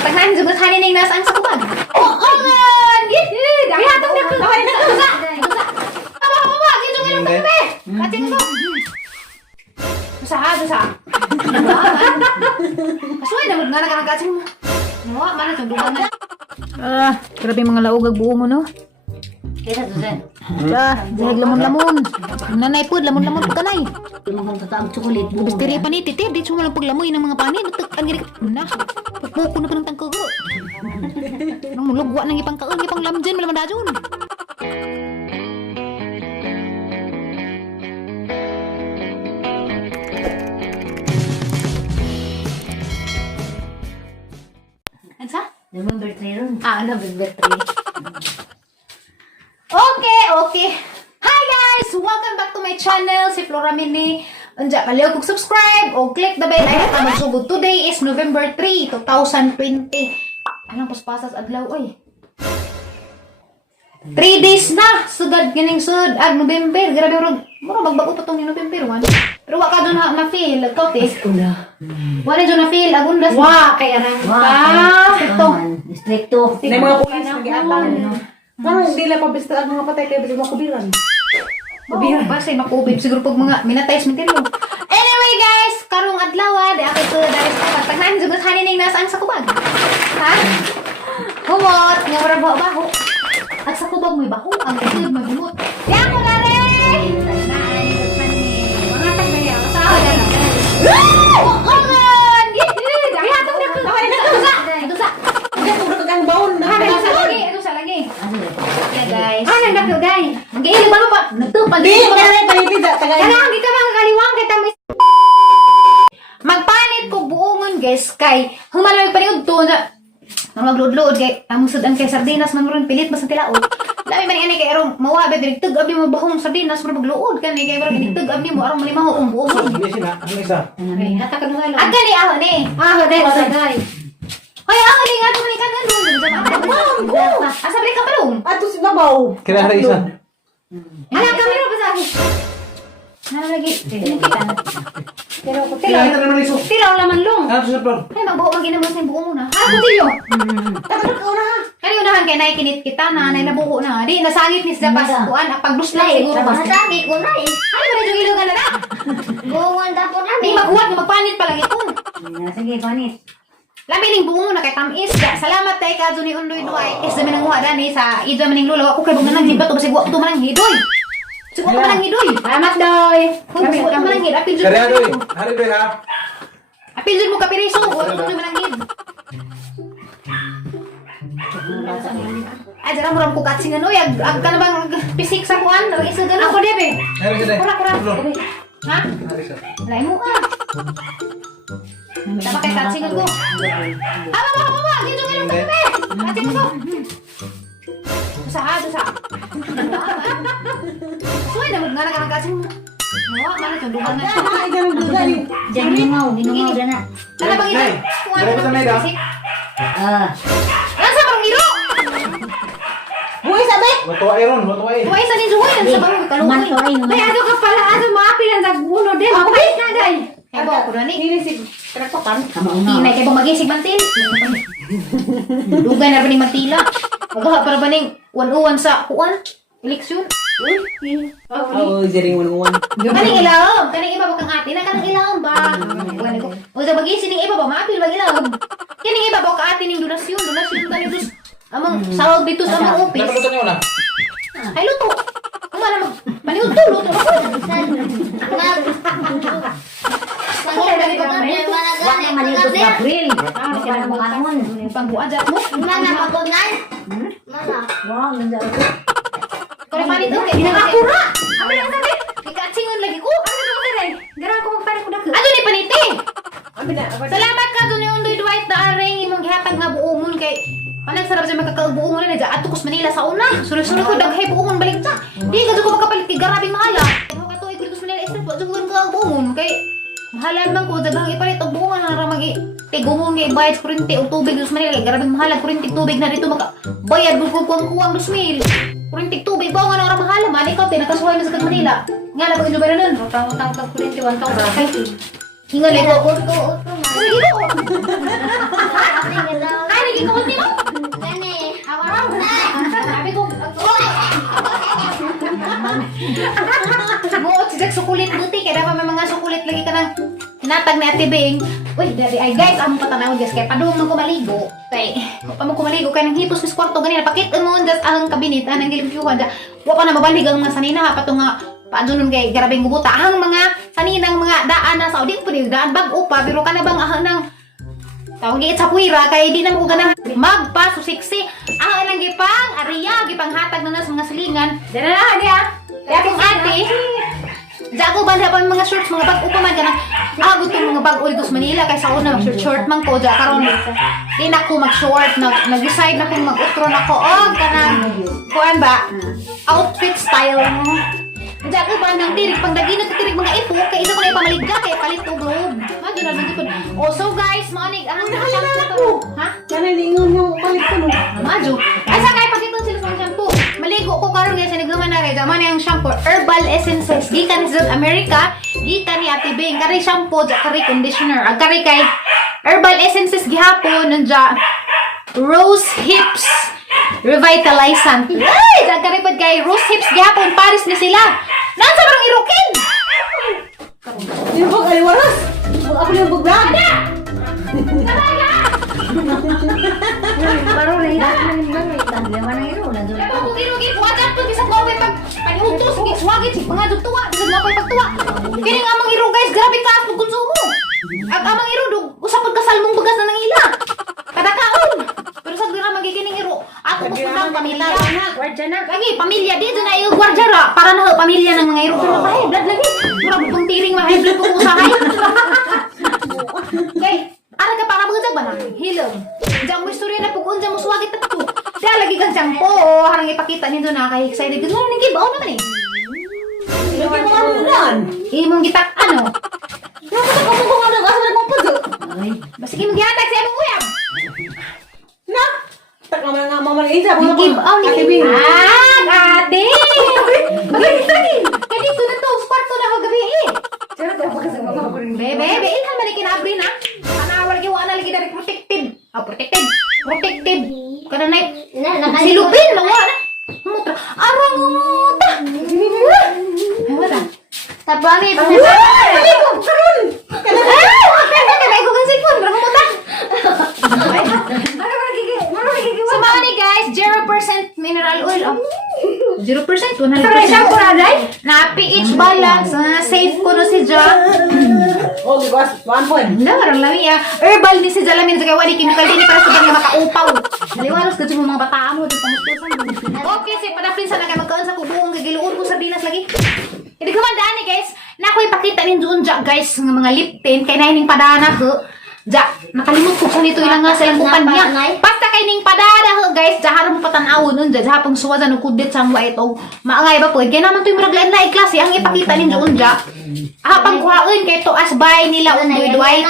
Pagtahan jud hani ning nasa ang sakubag. Oh, man. Dai hatong na ko. Dusa. Baba, gito ngilong tabi. Kating ko. Dusa. Kasuy na nga nakakacing mo. Mo, man itong dugan na. Grabe mga laog ag buo mo no. Kaya Susan, Jahig lamon-lamon. Nanay pod, lamon-lamon po kanay. tumahon ka ang chocolate mo. Bistiri pa ni titir, di mo lang paglamoy ng mga panin. Ang girik na. Pupuko na pa ng tangkago. Nang mulugwa nang ipang kaon, ipang lamjan, malaman dajon. Ansa? November 3 ron. November 3. Okay. Hi guys! Welcome back to my channel, si Flora Mini. Anja, paliw kong subscribe o click the bell icon na magsugod. Today is November 3, 2020. Anong paspasas adlaw, oy? 3 days na! Sugad gining sud ag November. Grabe mura magbago pa tong November 1. Pero wa ka doon na-feel. Totis. Wala doon na-feel. Agundas. Wa! Kaya na. Ito. Stricto. Na mga pulis nag-iatan. Parang hindi lang pabista ang mga patay kaya mga kubiran. Kubiran. Basta makubib. Siguro pag mga minatayas material. Anyway guys, karong adlaw di ako ito dahil sa pagtagnan jugot hanin ning nasa ang sakubag. Ha? Humot, nga wala baho. At sa kubag may baho, ang isod may humot. Di ako na rin! Mga tagbaya, kasawa na lang. Oh, man! Dahil hatong na ko. Dusa. Ito ang baon na. Ito sa lagi. Yeah guys. Nagdakyo day. Mag-iilig ba pa? Nagtupan. Di, kaya panitid. Hindi ka mga kaliwang kita mo. Magpanit ko buongon guys kay humalag paniud to na magludlod kay among sudan kay sardinas man ron pilit basta tilaod. Dami man ani kay arong mawabe direktug abi mo bahong sardinas ro magluod kan kay bara direktug abi mo arong malimaho ang buongon. Ano isa? Hata ka nung Aga ni aho ni. Aho day sagay. Hoy aho ni nga tumay kan ano asa balik ka palong. Ato si Babaw. Kailangan isa. Ala kamera ba sa akin? Nara lagi. Kita na. Pero ko Kailangan naman iso. tilaw laman long. Ano sa plor? Ay, magbuo mag-inamos ng buo muna. Ha, kutilyo? Takot ka na. Kaya unahan kay naikinit kita na, nailabuko na. Di, nasangit ni sa paskuan. Pagdusla siguro. Masagi ko na eh. Ano ba na yung ilugan na na? Buwan dapo na Di, maghuwat, magpanit pa lang ito. Sige, panit. Labi ning buo na kay tamis. Ya, salamat kay Kadzo ni Undoy Duay. Is dami nang huwada ni sa idwa maning lulaw. Ako kay bang nang hibat. Basi guwa ko ito manang hidoy. Siguro ko manang hidoy. Salamat, Doy. Kung gusto ko manang hid. Apil Kaya doy. Hari doy ha. Apil mo kapiriso. Guwa ko ito manang hid. Ay, jarang muram ko katsingan. Uy, ag ka na bang pisik sa kuan? Isa gano'n. Ako, Debe. Hari sa doy. Kura. Ha? Hari sa. Lain mo ka. Tama kay katsingan ko. Baba. Dito nga lang tabi. Katsingan ko. Dusa. Suway na nga nakakatsing mo. Nawa, mana itong dugan na. Ay, ganun dugan eh. Diyan ginungaw na. Ano bang ito? Kuha Dali ko sa meda. Ano sa parang ilo? Buhay sabi. Matuwa iron, matuwa eh. Kuha isa din suway. Ano sa parang kalukoy? Man to ay. Ay, ano ka pala? Ano maapilan sa uno din? Ako balik na, day. Ay, ba ako na ni? Nilisig. Kinakotan. Hinay kayo bang magisig mantil? Dugay na ba ni Mantila? Magawa para ba ning 101 sa kuan? Eleksyon? Oo, jaring wanuan. Kaning ilawom, kaning iba ba kang ate na kanang ilawom ba? O sa bagay sining iba ba maapil ba ilawom? Kaning iba ba ka ate ning donasyon tani dus among sawag dito sa among office. Napalutan niyo na. Ay luto. Kung ano mag paniud to luto ako. Wala maligot sa April. Kaya mo kanon. Pangbuan dyan mo. Wow, nandiyan ko. Kaya panit okay. Pinakakura. Ano lang sabi? Ikatsingon lagi ko. Ano na kasi rin? Gara ko magpanik ko dako. Ano ni paniti? Salamat ka doon yung Undoy Dwight na aring imong gihatag nga buongon kay panag sarap sa magkakabuongon na dyan. Atukos Manila sa una. Sunod-sunod ko daghay buongon balik ta. Di ka ko makapalit kay garabing mahala. Ano ka to Ikultos Manila isip po. Sugun ko ang buongon kay mahalan man ko daghang ipalit og buongon na ramagi. Tigumon nga ibayad sa kurinti o tubig dos Manila kay garabing mahala kurinti tubig na dito maka bayad bugog kuang 2,000. Kurinti tubig ba nga na mahala man ikaw tinakasuhay na sa kag Manila. Nga na pag jubera nun. Utang kag kurinti 1,000. Hingal ito. Sige ko. Ay, natag ni Ate Bing. Uy, dali ay guys, among patanaw guys kay padung man ko maligo. Kay pamong ko maligo kay nang hipos mis kwarto ganina pakit mo just ang kabinet anang gilimpyuhan da. Wa pa na mabalig ang mga sanina ha pato nga paadunon kay garabing gubuta ang mga saninang mga daan na sa audit pud daan bag-o pa pero kana bang nang tawag sa puwira kay di na mo ganang magpa so sexy. Ang ilang gipang ariya gipang hatag na sa mga silingan. Dala na niya. Kaya kung ate Jago ba dapat mga shorts mga bag-o pa man kanang agot tong mga bag-o dito sa Manila kay sa una short man ko ja karon di na ko mag-short nag-decide na kung mag-utron ako og kanang kuan ba outfit style mo. Jago ba nang tirig pang dagino tirig mga ipo kay isa ko na ipamaligya kay palit og globe. Madyo na dito. Oh so guys, manig ang shampoo. Ha? Kana lingon yung palit ko no. Madyo. Asa kay pakiton sila sa shampoo. Maligo ko karon guys sa nagduman na red. Man yung shampoo Herbal Essences gikan sa America, gikan ni Ate Bing. Kari shampoo, kari conditioner. Ag kari kay Herbal Essences gihapon nanja Rose Hips Revitalizant. Ay, kari pud kay Rose Hips gihapon Paris ni sila. Nansa barang irukin. Yung bag aliwaras. Ako yung bag. Baru rin lang naman ang iro na doon. Kung irugi ko adat pud bisag mo pag paniutos gi swagit si mga tuwa bisag mo pagtuwa. Kini nga amang iro guys, grabe ka ang konsumo. At amang iro dug usa pud kasalmong bagas na nang ila. Kada kaon. Pero sa dira magigining iro. Ako po pud pamilya. Gwardiya na. Lagi pamilya dito na iyo gwardiya para na pamilya ng mga iro. Pero high blood lagi. Murag pong tiring ma high blood ko usahay. Okay. Ara ka para mga ba na hilom. Diyan mo istorya na pug unsa mo swagit na to. Dahil lagi kang shampoo o harang ipakita nito na kay excited. Gano'n nang gibaw naman eh. Lagi mo ano nan. Imong gitak ano? Nakita ko mo ano asa na puso. Ay. Basta imong gihatag sa imong uyab. Na. Tak naman nga mamaliisa mo. Gibaw ni Ate Bing. ate. Lagi. Kadi ko na to, kwarto na ako gabi eh. Pero dapat kasi Bebe, ilhan man kinabri na. Panawal gi wala lagi dari protected. Protected. Protected. Kada nay silupin mga na. Mutra. Arang muta. Ay wala. Tabami pa sa. Maligo karon. Kada ko kan sipon, arang muta. So mga ni guys, 0% mineral oil. 0%, 100%. shampoo na day? Na pH balance, safe ko no si Ja. Oh, diba? 1 point. Narang lami herbal ni si Jalamin sa kay wali chemical din para sa mga makaupaw. Naliwanos kasi mo mga bata mo dito pamustusan. Okay, si pada prinsa na kay magkaon sa kubuong gagiluon ko sardinas lagi. Hindi ko mandaan ni guys. Na ako ipakita nin doon ja guys ng mga lip tint kay nahining padana ko. Ja, nakalimot ko kung ito ilang nga silang kumpanya. Basta kay ning padana ho guys, jahar mo patanawon nun ja, hapong suwaza no kudit sang wa ito. Maangay ba po? Kaya naman to yung murag lain klase ang ipakita nin doon ja. Hapang kuhaon kay to as by nila undoy duay.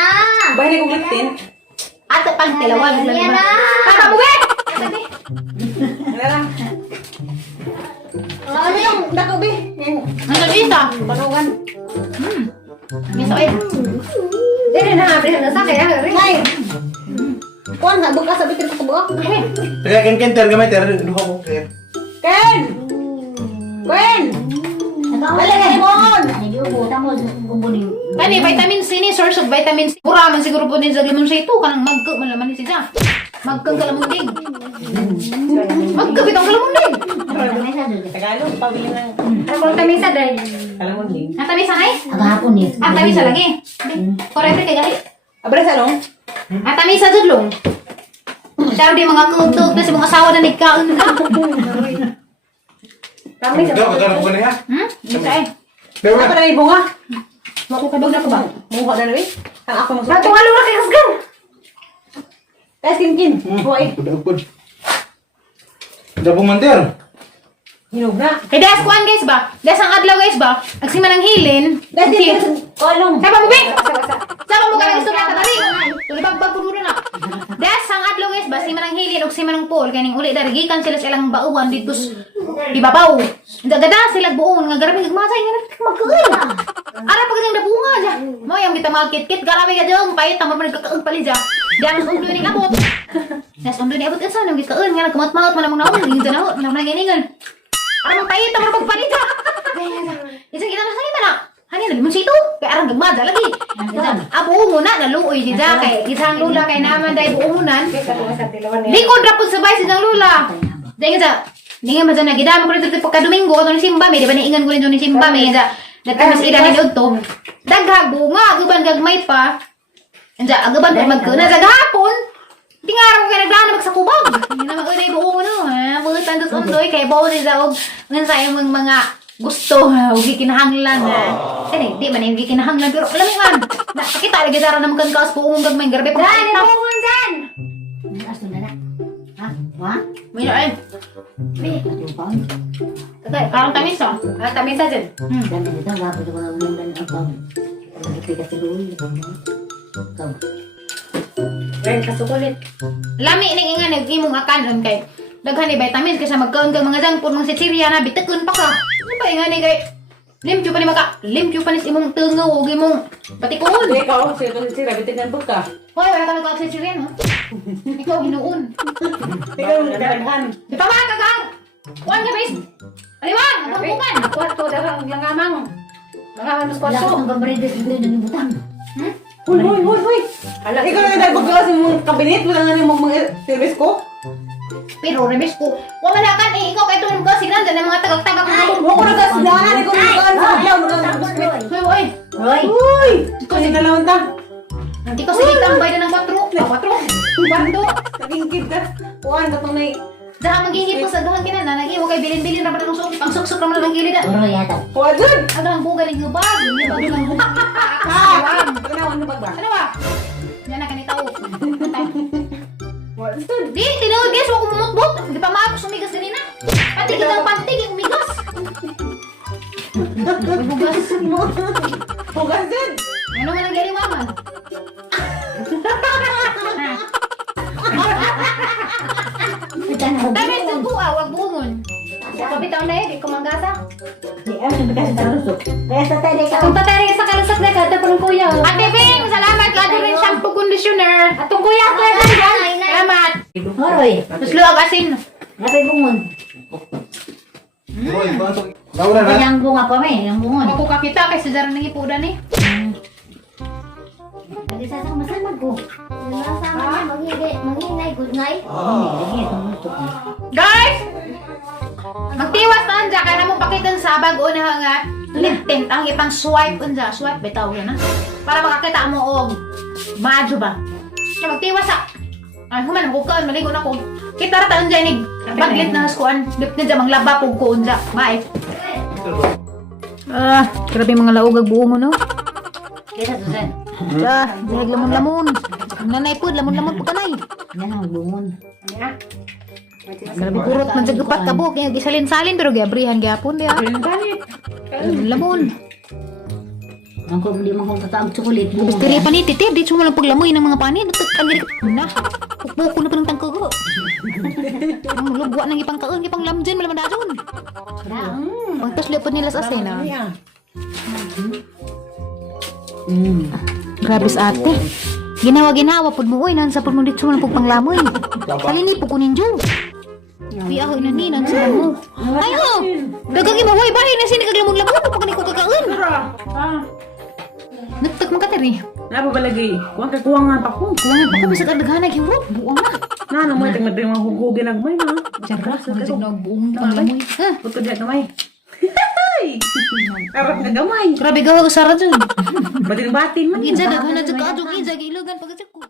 Bahay na kong liptin. Ato pang tilawag na lima. Papa mo be! Wala lang. Ano yung dako be? Ano dito? Panugan. Mito eh. Dili na abri na sa kaya rin. Ngay. Kuan na bukas sa bitin ko buok. Kaya ken ter gamay ter duha ko ter. Ken. Ken. Wala ka limon. Ano yung buta mo gumbuni. Kani vitamin C ni source of vitamin C. Pura man siguro po din sa limon sa ito kanang magka malaman ni siya. Magka kalamundig. Magka bitong kalamundig. May sa doon. Tagalog pabili ng Ano kung tamisa day? kalamunding. Natabi sa nay? Agahapon ni. Tabi sa lagi. Correct kay gali. Abra sa long. Tabi sa judlong. Daw di mga kutok na si mga asawa na nagkaon na. Kami sa. Ko na ha. Isa eh. Pero Apa na ni bunga? Makukabog na ko ba? Bunga na ni. Ang ako mo. Rato nga lura kay Hasgan. Guys, kin. Hoy. pud. Dabong man ter. Hinog na. Kaya das kuan guys ba? Das ang adlaw guys ba? Agsima nang hilin. Guys, dito sa kolong. Saba mo be? Saba mo ka istorya ka dali. Tulibagbag pud na. Das ang adlaw guys ba? Sima nang hilin ug sima nang pool kaning uli darigikan sila sa ilang bauan dito ibabaw. Dagada sila buon nga grabe gagmasay nga magkaon. Ara pag yung bunga ja. Mo yung kita mga kit-kit grabe ka jong payat tamo man nagkakaon pali ja. Diyan ang undo ni abot. Das undo ni abot sa nang gikaon nga nagkamat-mat man namang naon ning tanaw na giningan. Ara mong payat tamo pagpalit ja. Isa kita na sa kita na. Hani na limon sito. Kaya arang gagmada lagi. Abo mo na naluoy dida kay isang lula kay naman dai buumunan. Di ko drapod sabay sidang lula. Dai nga di nga madana gidamo ko dito pagka Domingo ato ni simba may di ba niingan ko ni simba may nga nagkamas ira ni udto. Daghag bunga agaban gagmay pa. Anja agaban pa magkuna sa gahapon. Di nga araw ko kaya naglaan magsakubag. Hindi na mag-uday buumuno. Bugitan dos undoy kay bawo ni sa og ngan sa yung mga gusto, huwag kinahanglan na. Kani, di man yung kinahanglan. Pero alam mo man, nakakita lagi dara naman kang kaos po umong gagmay. Garbe pa Dan, kita. bumungan dyan! Asto na na. Ha? Wa? May na ay. Atupang. Tatay, parang tamisa. Ah, tamisa dyan. Dan, ito, wapos ako na ulang dan ang pang. Nagpikas sa luwi. Ikaw. Ren, kasukulit. Lami ning inga nag-imong akanon kay daghan ni vitamins kasi magkaon kang mga junk food mga sitsirya na bitekon pa ka. Ano ba inga ni kay limpyo pa ni maka limpyo pa ni sa imong tungo ug imong batikon. Hindi ka, sila, bitin ng buka. Hoy, wala ka nagkaon sitsirya no? Ikaw hinuon. Ikaw ang karaghan. Di pa mga kagang! Kuhan ka, bis! Aliwang! Ang bukan! Kwarto, darang langamang. Langamang mas Wala kwarto. ka itong pabaridas ito yung butang. Huy. Ikaw na nagpagawa sa mong kabinet, wala nga yung mga service ko. Pero, rebis ko, wala na kan eh, ikaw kay tulong ka, signan dyan ang mga tagak-tagak mo. Huwag ko na sa sidahan, ikaw na kaan sa kalaw. Hoy, hoy! Roy! Uy! Ikaw si dalawang ta. Ikaw sige tambay na ng 4. 4? Bando! Nagingkid ka. Kuhan ka itong nai. Dahang magiging po sa dahan kinana, nag-iwa kay bilin-bilin rapat ang suksok. Ang suksok naman ng gilid. Roy yata. Kuhan dyan! Ang dahang buga ng hubad. Hindi ba ng hubad? Ah! Kanawan na ba ba? Ano ba? Yan na kanitao. Kuhan dyan! Di, tinawag guys, huwag kumutbot. Hindi pa maapos umigas din na. Patigil ang pantig, yung umigas. May bugas. Hugas dyan! Ano nga nangyari, mama? Dami sa buwa, wag bungon. Kapitaw na di kumangasa. Di, ano yung bigas sa rusok? Kaya sa tayo ka. Kung tatari sa kalusot na ka, tapos ng kuya. Ate Bing, salamat. Lado rin shampoo conditioner. Atong kuya, kuya, salamat. Roy! Mas luwag asin. Napay bungon. Roy, ba ito? Laura na. Kanyang bunga pa may, yung bungon. Ako kakita kay sa dara ng ipudan eh. Lagi sa sa masamag ko. Sama maghinay, good night. Lagi itong rusok. Guys! Magtiwas na anja, kaya na mo pakitan sa bago na nga. Liptint ang ipang swipe anja. Swipe, bitaw yan ha. Para makakita mo og madyo ba. Kaya magtiwas sa. Ay, human, hukaan, maligo na ko. Kita rata anja inig. Baglit na haskuan. Lip na dyan, manglaba po ko anja. Bye. Grabe mga laog buo mo no. Kaya sa Susan. Dahil lamon-lamon. Nanay po, lamon-lamon po kanay. Yan ang bungon. Grabe kurot man sa gupat ka po. Kaya gisalin-salin pero gabrihan gapon dia. Lamon. Ang kung di mo kong kataang tsukulit. Bistiri pa ni titir. Di mo lang paglamoy ng mga panin. Ang gini na. Pukpuko na pa ng tangkago. Ang lugwa ng ipang kaon. Ipang lamdyan. Malaman na doon. Pagtas lipod nila sa asena. Grabe sa ate. Ginawa-ginawa pud mo. Uy, nansa pud mo dito mo lang pagpanglamoy. Salini po kunin dyan. Kuya ako inaninan sa mo. Ay oh! Dagagi mo. Uy, bari na sinikaglamon-lamon. Pagkani ko kakaon. Nagtag mo ka tari. Napa balagay? Kuhan ka kuha nga pa ko. Kuha nga pa kami sa kadaghanay. Hirap. Buong na. Nana mo itong mga hugugin na gamay na. Sarap. Mga na buong panglamoy. Ha? Ba't ko diyan gamay? Arap na gamay. Grabe gawa ko sarap dyan. Batin-batin man. Ginza, daghan na dyan ka. Adong ginza, gilugan. Pagkatsak ko.